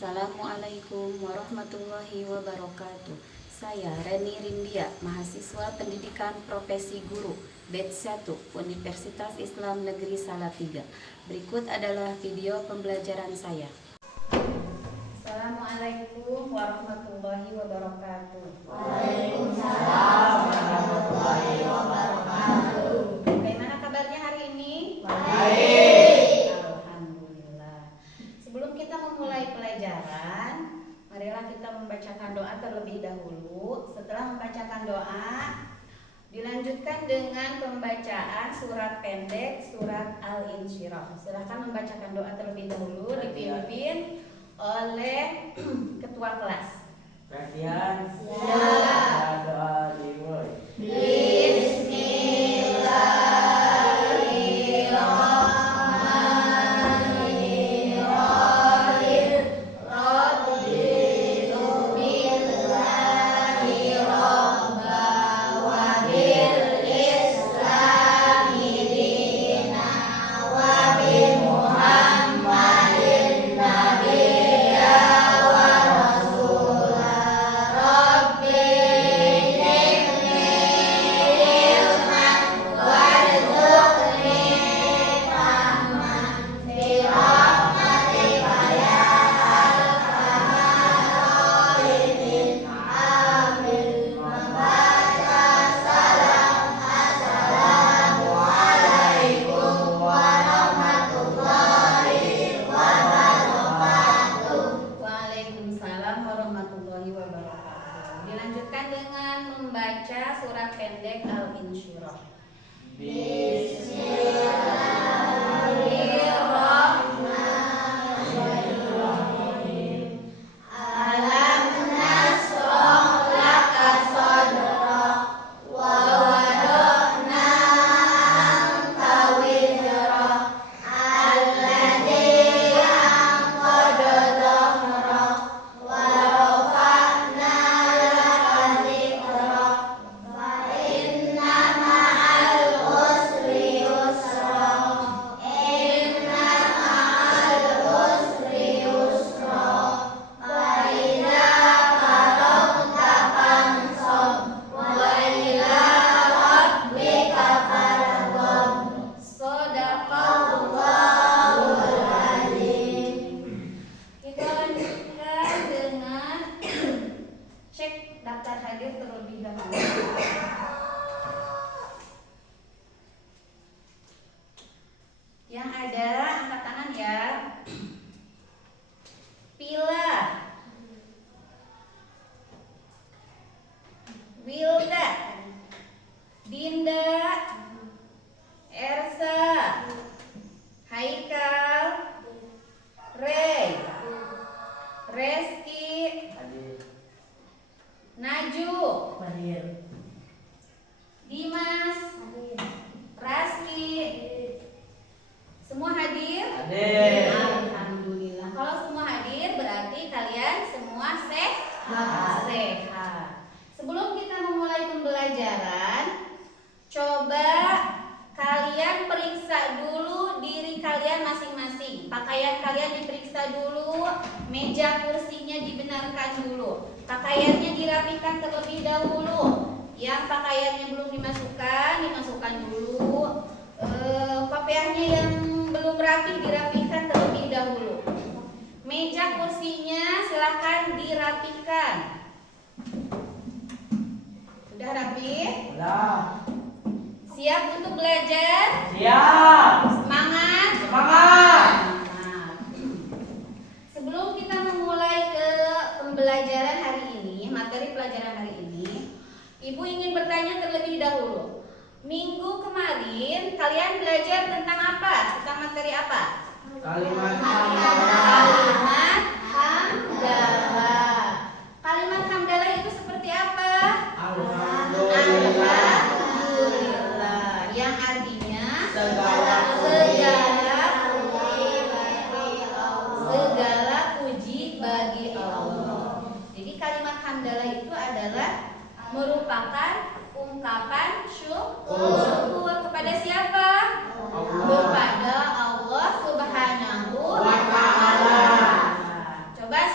Assalamualaikum warahmatullahi wabarakatuh. Saya Reni Rindia, mahasiswa pendidikan profesi guru Batch 1 Universitas Islam Negeri Salatiga. Berikut adalah video pembelajaran saya. Assalamualaikum warahmatullahi wabarakatuh. Waalaikumsalam warahmatullahi wabarakatuh. Bagaimana kabarnya hari ini? Baik. Alhamdulillah. Sebelum kita memulai pelajaran, marilah kita membacakan doa terlebih dahulu. Setelah membacakan doa, dilanjutkan dengan pembacaan surat pendek, surat Al-Insyirah. Silahkan membacakan doa terlebih dahulu, dipimpin oleh ketua kelas. Perhatian. Siap. Doa dimulai. Waalaikumsalam warahmatullahi wabarakatuh. Dilanjutkan dengan membaca surat pendek Al-Insyirah. Bismillahirrahmanirrahim. Alam nashrah laka sadrak wa wada'na anka wizrak alladzi anqadha dhahrak wa rafa'na laka dhikrak fa inna ma'al usri yusra inna ma'al usri yusra fa idza faragta fansab wa ila rabbika farghab. Shadaqallahul azim. Kita lanjutkan dengan cek daftar hadir terlebih dahulu. Yang ada angkat tangan ya. Pila, Wilda, Dinda, Ersa, Haikal, Ray, Reski, Hadir. Naju, Hadir. Dimas, Raski. Semua hadir? Hadir. Alhamdulillah. Kalau semua hadir berarti kalian semua sehat. Sebelum kita memulai pembelajaran, coba kalian periksa dulu diri kalian masing-masing. Pakaian kalian diperiksa dulu, meja kursinya dibenarkan dulu. Pakaiannya dirapikan terlebih dahulu. Yang pakaiannya belum dimasukkan dulu. Kopiahnya yang belum rapi dirapikan terlebih dahulu. Meja kursinya silahkan dirapikan. Sudah rapi? Udah. Siap untuk belajar? Siap. Semangat? Semangat. Mantap. Sebelum kita memulai ke pembelajaran hari ini, materi pelajaran hari ini, Ibu ingin bertanya terlebih dahulu. Minggu kemarin kalian belajar tentang apa? Tentang materi apa? Kalimat Kalimat hamdalah. Kalimat hamdalah itu seperti apa? Alhamdulillah. Alhamdulillah. Yang artinya Segala segala puji bagi Allah. Jadi kalimat hamdalah itu adalah merupakan ungkapan syukur kepada siapa? Kepada Allah Subhanahu wa Ta'ala. Coba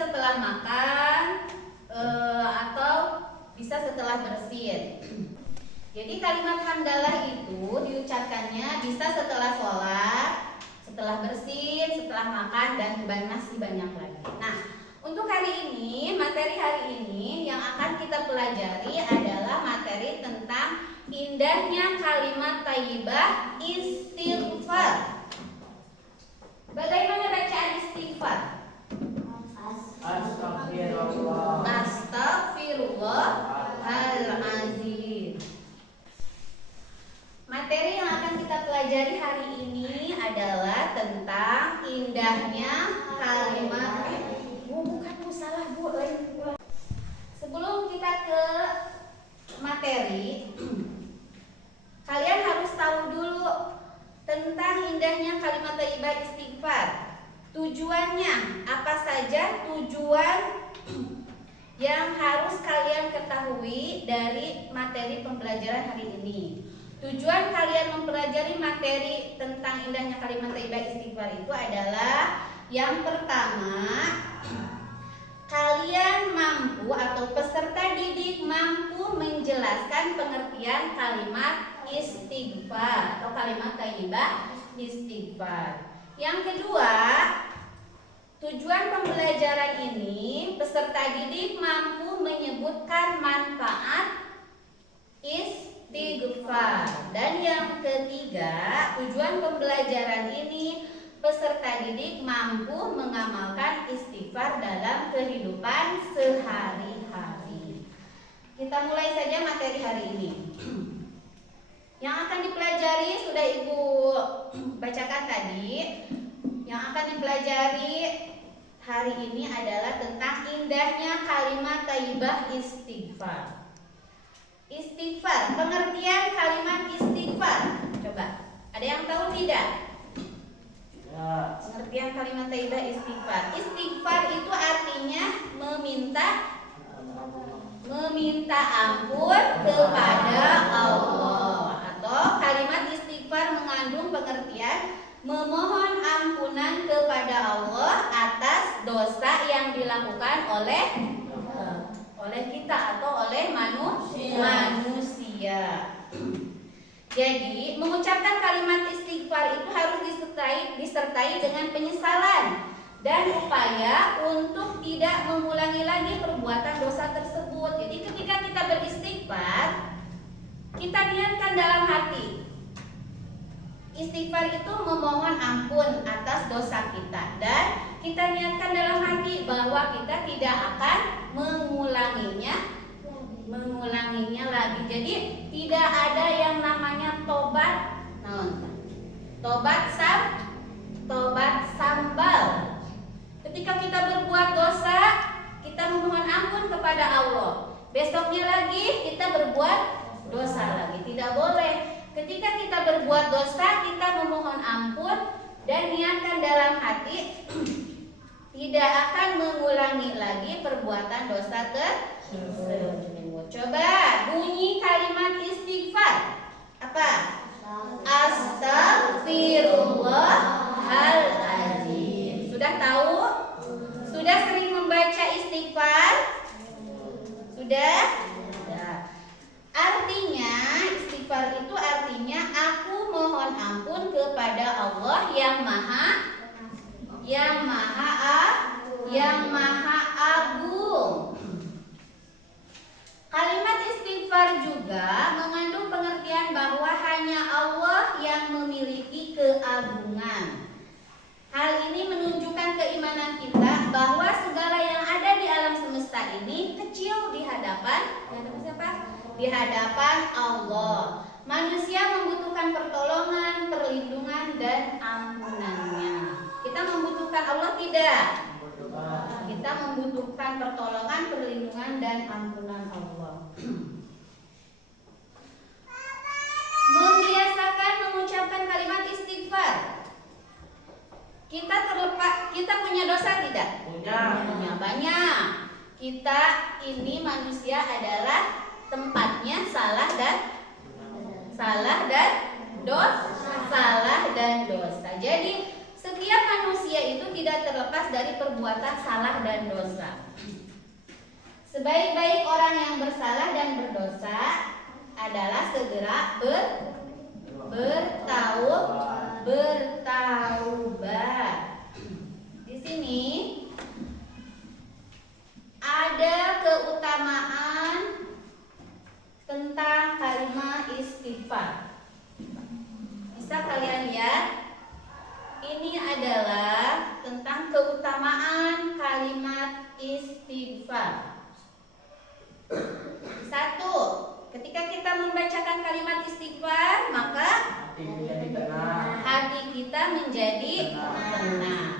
setelah makan atau bisa setelah bersin. Jadi kalimat hamdalah itu diucapkannya bisa setelah sholat, setelah bersin, setelah makan, dan masih banyak lagi. Nah, untuk hari ini, materi hari ini yang akan kita pelajari adalah materi tentang indahnya kalimat thayyibah istighfar. Bagaimana bacaan istighfar? Astagfirullah. Astagfirullahaladzim. Materi yang akan kita pelajari hari ini adalah tentang indahnya kalimat. Bukan, salah Bu. Sebelum kita ke materi, kalian harus tahu dulu tentang indahnya kalimat thayyibah istighfar. Tujuannya apa saja? Tujuan yang harus kalian ketahui dari materi pembelajaran hari ini. Tujuan kalian mempelajari materi tentang indahnya kalimat thayyibah istighfar itu adalah yang pertama, kalian mampu atau peserta didik mampu menjelaskan pengertian kalimat istighfar atau kalimat thayyibah istighfar. Yang kedua, tujuan pembelajaran ini peserta didik mampu menyebutkan manfaat istighfar. Dan yang ketiga, tujuan pembelajaran ini peserta didik mampu mengamalkan istighfar dalam kehidupan sehari-hari. Kita mulai saja materi hari ini. Yang akan dipelajari sudah Ibu bacakan tadi. Yang akan dipelajari hari ini adalah tentang indahnya kalimat thayyibah istighfar. Istighfar, pengertian kalimat istighfar. Coba, ada yang tahu tidak? Ya. Pengertian kalimat thayyibah istighfar. Istighfar itu artinya meminta ampun kepada Allah. Atau kalimat istighfar mengandung pengertian memohon ampunan kepada Allah atas dosa yang dilakukan oleh kita atau oleh manusia. Jadi, mengucapkan kalimat istighfar itu harus disertai dengan penyesalan dan upaya untuk tidak mengulangi lagi perbuatan dosa tersebut. Jadi, ketika kita beristighfar, kita niatkan dalam hati. Istighfar itu memohon ampun atas dosa kita, dan kita niatkan dalam hati bahwa kita tidak akan mengulanginya lagi. Jadi tidak ada yang namanya tobat sambal. Ketika kita berbuat dosa, kita memohon ampun kepada Allah. Besoknya lagi kita berbuat dosa lagi. Tidak boleh. Ketika kita berbuat dosa, kita memohon ampun dan niatkan dalam hati tidak akan mengulangi lagi perbuatan dosa tersebut. Coba bunyi kalimat istighfar. Apa? Astagfirullahaladzim. Sudah tahu? Sudah sering membaca istighfar? Sudah? Artinya istighfar itu artinya aku mohon ampun kepada Allah yang maha agung. Kalimat istighfar juga mengandung pengertian bahwa hanya Allah yang memiliki keagungan. Hal ini menunjukkan keimanan kita bahwa segala yang ada di alam semesta ini kecil di hadapan Allah. Manusia membutuhkan pertolongan, perlindungan, dan ampunannya. Kita membutuhkan Allah tidak? Kita membutuhkan pertolongan, perlindungan, dan ampunan Allah. Membiasakan mengucapkan kalimat istighfar. Kita punya dosa tidak? Punya banyak. Kita ini manusia adalah tempatnya salah dan dosa. Jadi setiap manusia itu tidak terlepas dari perbuatan salah dan dosa. Sebaik-baik orang yang bersalah dan berdosa adalah segera bertaubat. Di sini ada keutamaan tentang kalimat istighfar. Bisa kalian lihat? Ini adalah tentang keutamaan kalimat istighfar. Satu, ketika kita membacakan kalimat istighfar, maka hati menjadi tenang. hati kita menjadi tenang.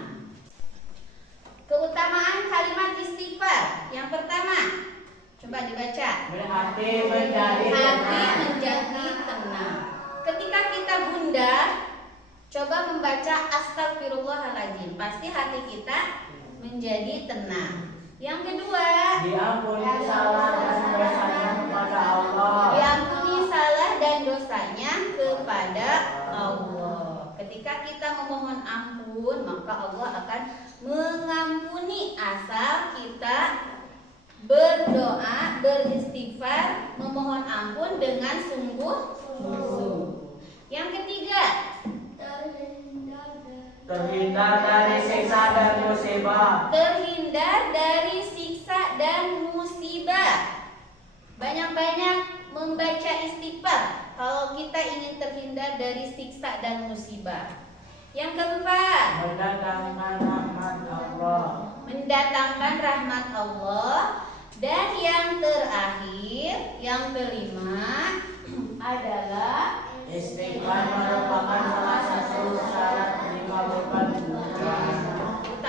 Keutamaan kalimat istighfar. Yang pertama, coba dibaca. Berhati menjadi Hati tenang. menjadi tenang. Ketika kita gundah, coba membaca astagfirullahaladzim. Pasti hati kita menjadi tenang. Yang kedua, Diampuni salah dan dosanya kepada Allah. diampuni salah dan dosanya kepada Allah. Ketika kita memohon ampun, maka Allah akan mengampuni asal kita berdoa, beristighfar, memohon ampun dengan sungguh-sungguh. Yang ketiga, Terhindar dari siksa dan musibah. terhindar dari siksa dan musibah. Banyak-banyak membaca istighfar kalau kita ingin terhindar dari siksa dan musibah. Yang keempat, Mendatangkan rahmat Allah. mendatangkan rahmat Allah. Dan yang terakhir, yang kelima adalah Istighfar merupakan salah satu syarat dikabulkan doa.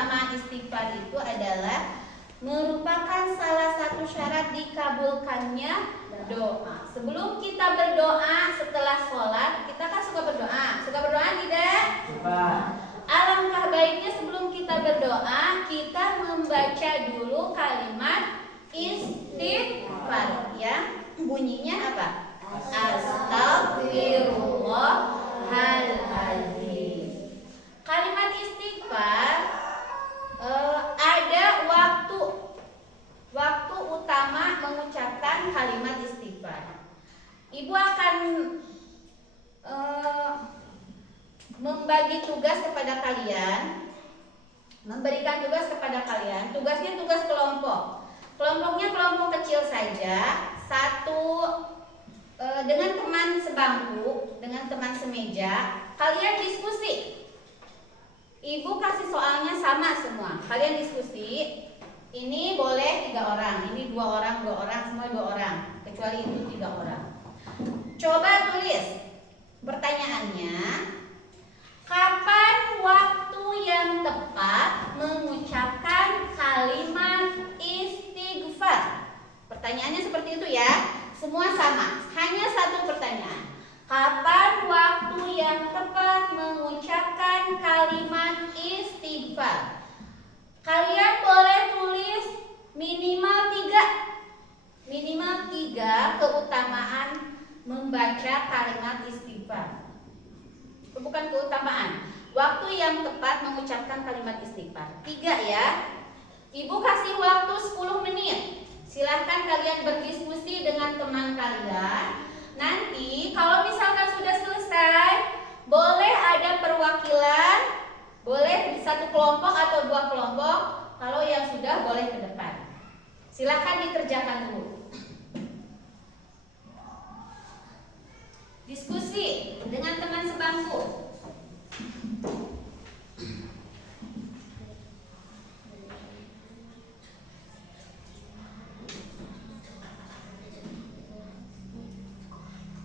keutamaan istighfar itu adalah merupakan salah satu syarat dikabulkannya doa. Sebelum kita berdoa setelah sholat, kita kan suka berdoa. Suka berdoa tidak? Suka. Alangkah baiknya sebelum kita berdoa, kita membaca dulu kalimat istighfar. Ya, bunyinya apa? Astagfirullahaladzim. Kalimat istighfar ada waktu utama mengucapkan kalimat istighfar. Ibu akan membagi tugas kepada kalian, memberikan tugas kepada kalian. Tugasnya tugas kelompok. Kelompoknya kelompok kecil saja. Satu dengan teman sebangku, dengan teman semeja, kalian diskusi. Ibu kasih soalnya sama semua. Kalian diskusi. Ini boleh 3 orang, ini 2 orang, semua 2 orang, kecuali itu 3 orang. Coba tulis pertanyaannya. Kapan waktu yang tepat mengucapkan kalimat istighfar? Pertanyaannya seperti itu ya. Semua sama, hanya satu pertanyaan. Kapan waktu yang tepat mengucapkan kalimat istighfar? Kalian boleh tulis minimal 3 keutamaan membaca kalimat istighfar. Bukan keutamaan, waktu yang tepat mengucapkan kalimat istighfar. 3 ya. Ibu kasih waktu 10 menit. Silahkan kalian berdiskusi dengan teman kalian. Nanti kalau misalkan sudah selesai, boleh ada perwakilan, boleh satu kelompok atau 2 kelompok. Kalau yang sudah boleh ke depan. Silahkan dikerjakan dulu. Diskusi dengan teman sebangku.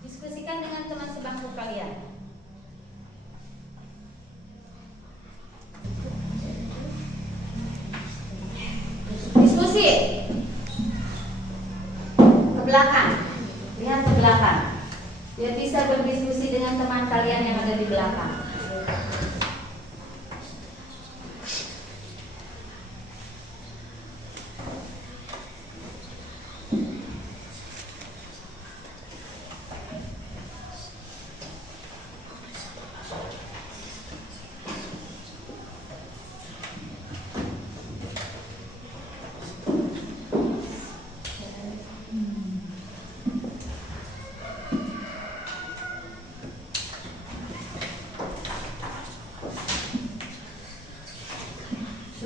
Diskusikan dengan teman sebangku kalian. Diskusi. Ke belakang. Lihat ke belakang. Biar bisa berdiskusi dengan teman kalian yang ada di belakang.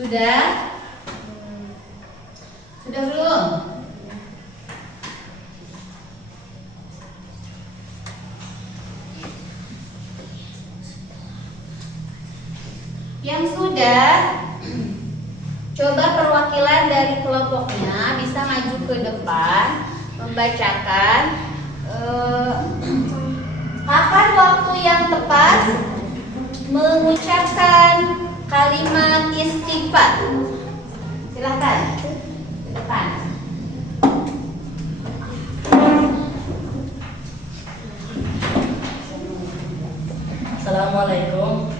Sudah? Sudah belum? Yang sudah, coba perwakilan dari kelompoknya bisa maju ke depan membacakan kapan waktu yang tepat mengucapkan kalimat istighfar. Silahkan ke depan. Assalamualaikum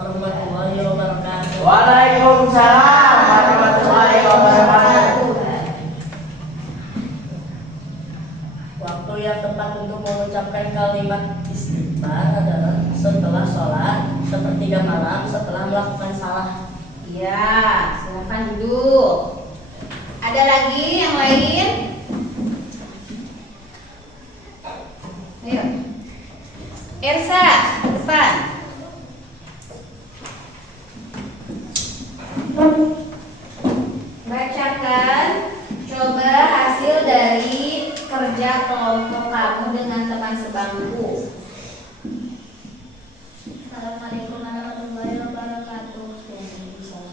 warahmatullahi wabarakatuh. Waalaikumsalam warahmatullahi wabarakatuh. Waktu yang tepat untuk mengucapkan kalimat istighfar adalah setelah sholat, sepertiga malam, setelah melakukan salah. Iya, silakan duduk. Ada lagi yang lain? Ayo. Ersa, ke depan. Bacakan coba hasil dari kerja kelompok kamu dengan teman sebangku. Assalamualaikum warahmatullahi wabarakatuh.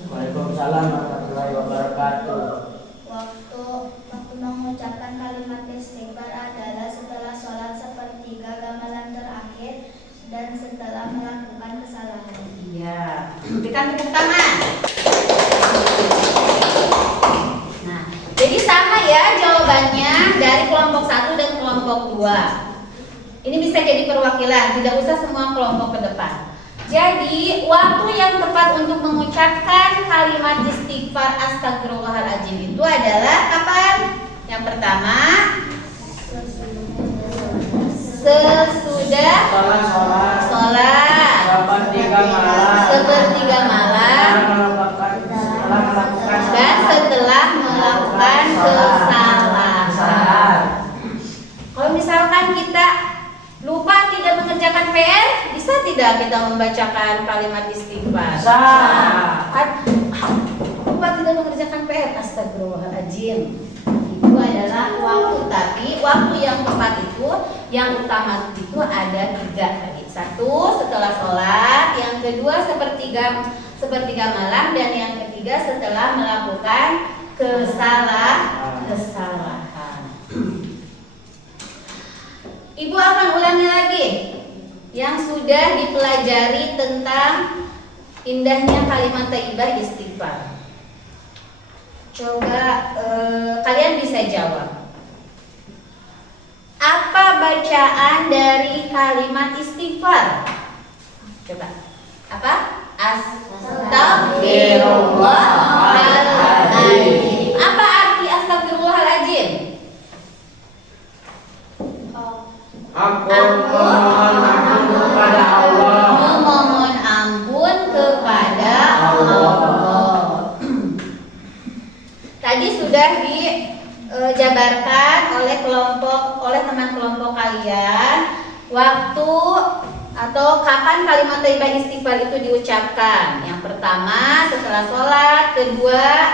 Waalaikumsalam warahmatullahi wabarakatuh. Waktu mengucapkan kalimat istighfar adalah setelah sholat sepertiga gamelan terakhir dan setelah melakukan kesalahan. Iya, berikan tepuk tangan. Nah, jadi sama ya jawabannya dari kelompok 1 dan kelompok 2. Ini bisa jadi perwakilan, tidak usah semua kelompok ke depan. Jadi, waktu yang tepat untuk mengucapkan kalimat istighfar astagfirullahaladzim itu adalah kapan? Yang pertama, sesudah sholat, sepertiga malam, dan setelah melakukan kesalahan. Kalau misalkan kita lupa tidak mengerjakan PR, bisa tidak kita membacakan kalimat istighfar? Bisa. Kan lupa tidak mengerjakan PR, astagfirullahaladzim. Itu adalah waktu, tapi waktu yang tepat itu, yang utama itu ada 3 tadi. 1 setelah sholat, yang kedua sepertiga malam, dan yang ketiga setelah melakukan kesalahan. Ibu akan ulangi lagi yang sudah dipelajari tentang indahnya kalimat thayyibah istighfar. Coba kalian bisa jawab. Apa bacaan dari kalimat istighfar? Coba. Apa? Astagfirullahaladzim. Apa arti astagfirullahaladzim? Ampun mohon ampun kepada Allah. Memohon ampun kepada Allah. Tadi sudah dijabarkan oleh teman kelompok kalian waktu atau kapan kalimat thayyibah istighfar itu diucapkan. Yang pertama setelah sholat, kedua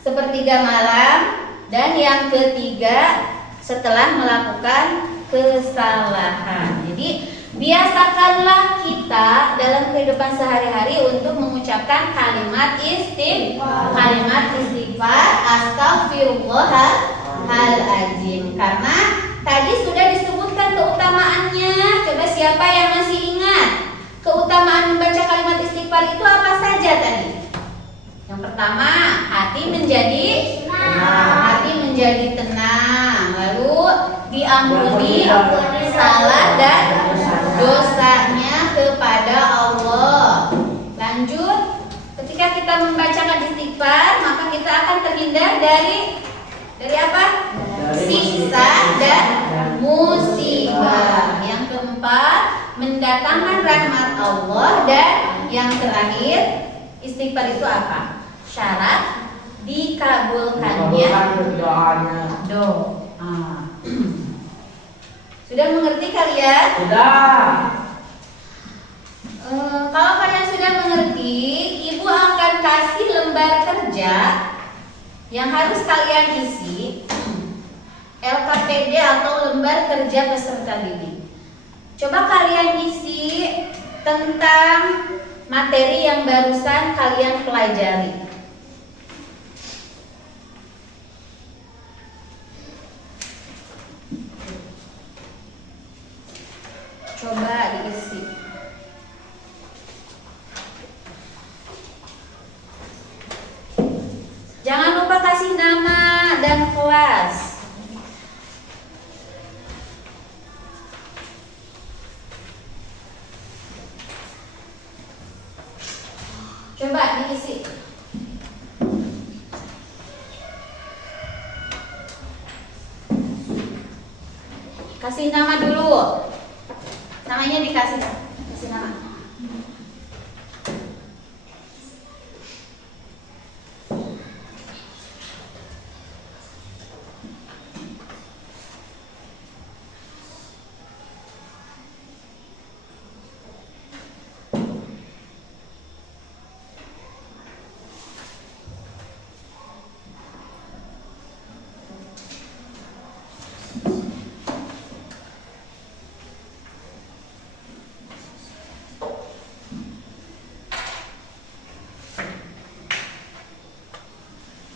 sepertiga malam, dan yang ketiga setelah melakukan kesalahan. Jadi biasakanlah kita dalam kehidupan sehari-hari untuk mengucapkan kalimat istighfar astagfirullahaladzim, karena tadi sudah disebutkan keutamaannya. Coba siapa yang masih ingat keutamaan membaca kalimat istighfar itu apa saja tadi? Yang pertama, hati menjadi tenang, lalu diampuni salah dan dosanya kepada Allah. Lanjut, ketika kita membacakan istighfar, maka kita akan terhindar dari apa? Siksa dan musibah. Yang keempat, mendatangkan rahmat Allah. Dan yang terakhir, istighfar itu apa? Syarat dikabulkannya doa. Sudah mengerti kalian? Sudah. Kalau kalian sudah mengerti, Ibu akan kasih lembar kerja yang harus kalian isi, LKPD atau lembar kerja peserta didik. Coba kalian isi tentang materi yang barusan kalian pelajari. Coba diisi. Jangan lupa kasih nama dan kelas. Coba diisi. Kasih nama dulu. Namanya dikasih. Kasih nama.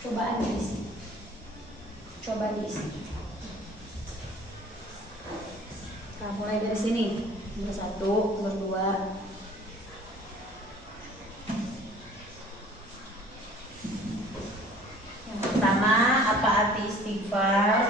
Coba diisi. Coba diisi. Nah, mulai dari sini. Nomor 1, nomor 2. Yang pertama, apa arti istighfar?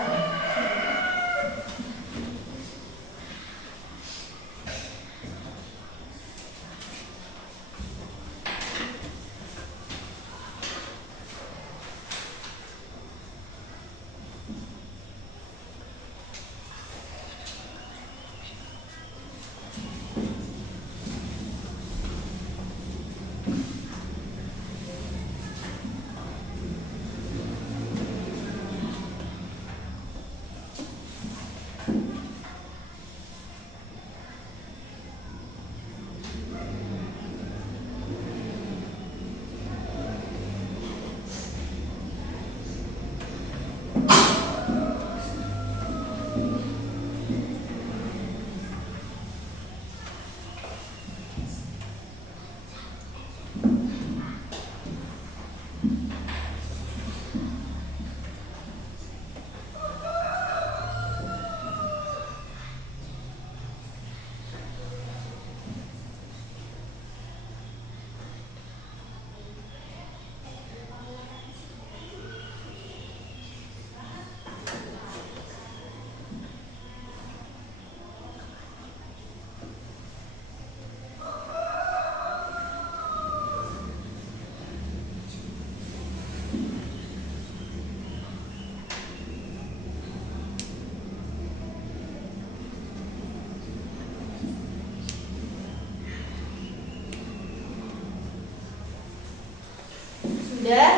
Sudah?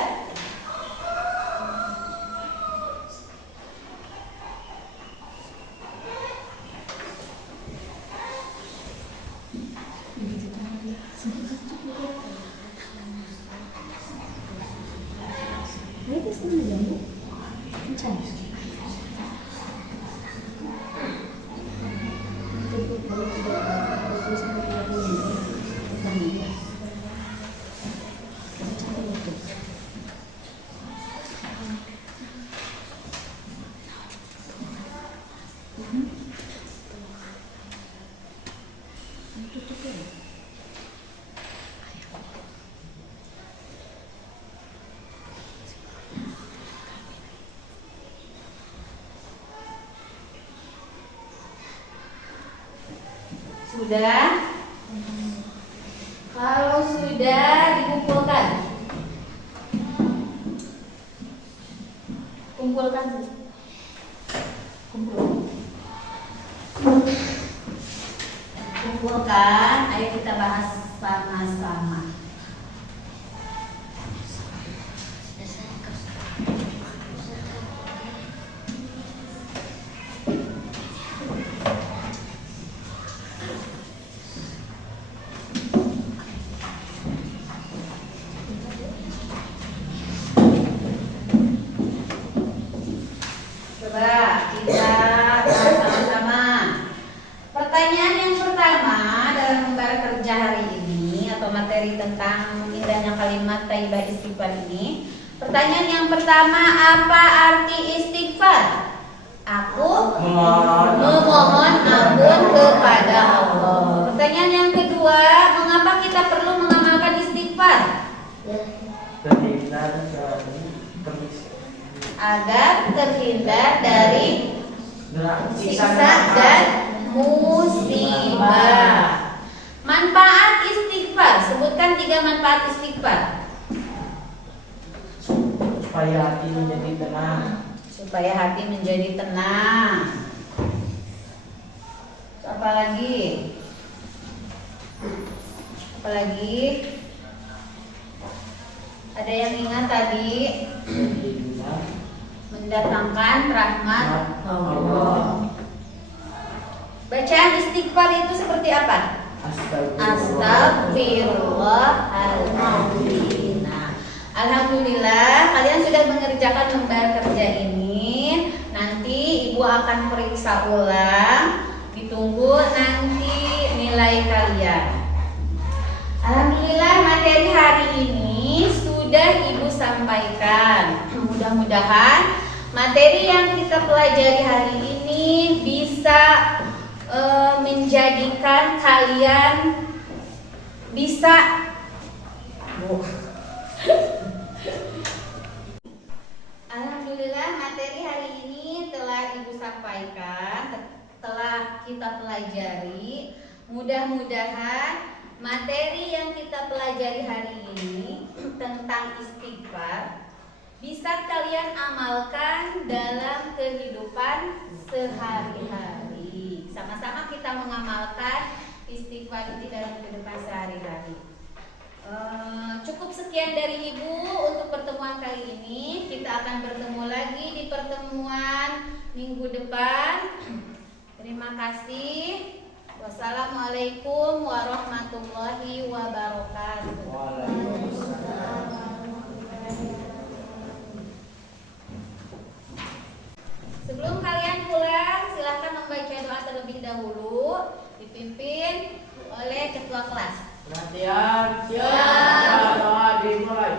Sudah? Kalau sudah dikumpulkan. Kumpulkan. Kumpulkan, ayo kita bahas sama-sama. materi tentang indahnya kalimat thayyibah istighfar ini. Pertanyaan yang pertama, apa arti istighfar? Aku memohon ampun kepada Allah. Pertanyaan yang kedua, mengapa kita perlu mengamalkan istighfar? Agar terhindar dari siksa dan musibah. Manfaat istighfar, sebutkan 3 manfaat istighfar. Supaya hati menjadi tenang. Supaya hati menjadi tenang. Apa lagi? Apa lagi? Ada yang ingat tadi? Mendatangkan rahmat Allah. Bacaan istighfar itu seperti apa? Astagfirullahaladzim. Nah, alhamdulillah kalian sudah mengerjakan lembar kerja ini. Nanti ibu akan periksa ulang. Ditunggu nanti nilai kalian. Alhamdulillah materi hari ini sudah ibu sampaikan. Mudah-mudahan materi yang kita pelajari hari ini bisa menjadikan kalian bisa Alhamdulillah materi hari ini telah ibu sampaikan, telah kita pelajari. Mudah-mudahan materi yang kita pelajari hari ini tentang istighfar bisa kalian amalkan dalam kehidupan sehari-hari. Sama-sama kita mengamalkan istighfar itu dalam kehidupan sehari-hari. Cukup sekian dari ibu untuk pertemuan kali ini. Kita akan bertemu lagi di pertemuan minggu depan. Terima kasih. Wassalamualaikum warahmatullahi wabarakatuh. Sebelum kalian pulang, silahkan membaca doa terlebih dahulu, dipimpin oleh ketua kelas. Perhatian, Siap. doa dimulai.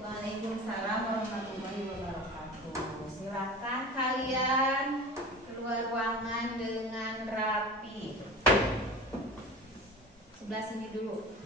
Waalaikumsalam warahmatullahi wabarakatuh. Silakan kalian keluar ruangan dengan rapi. Sebelah sini dulu.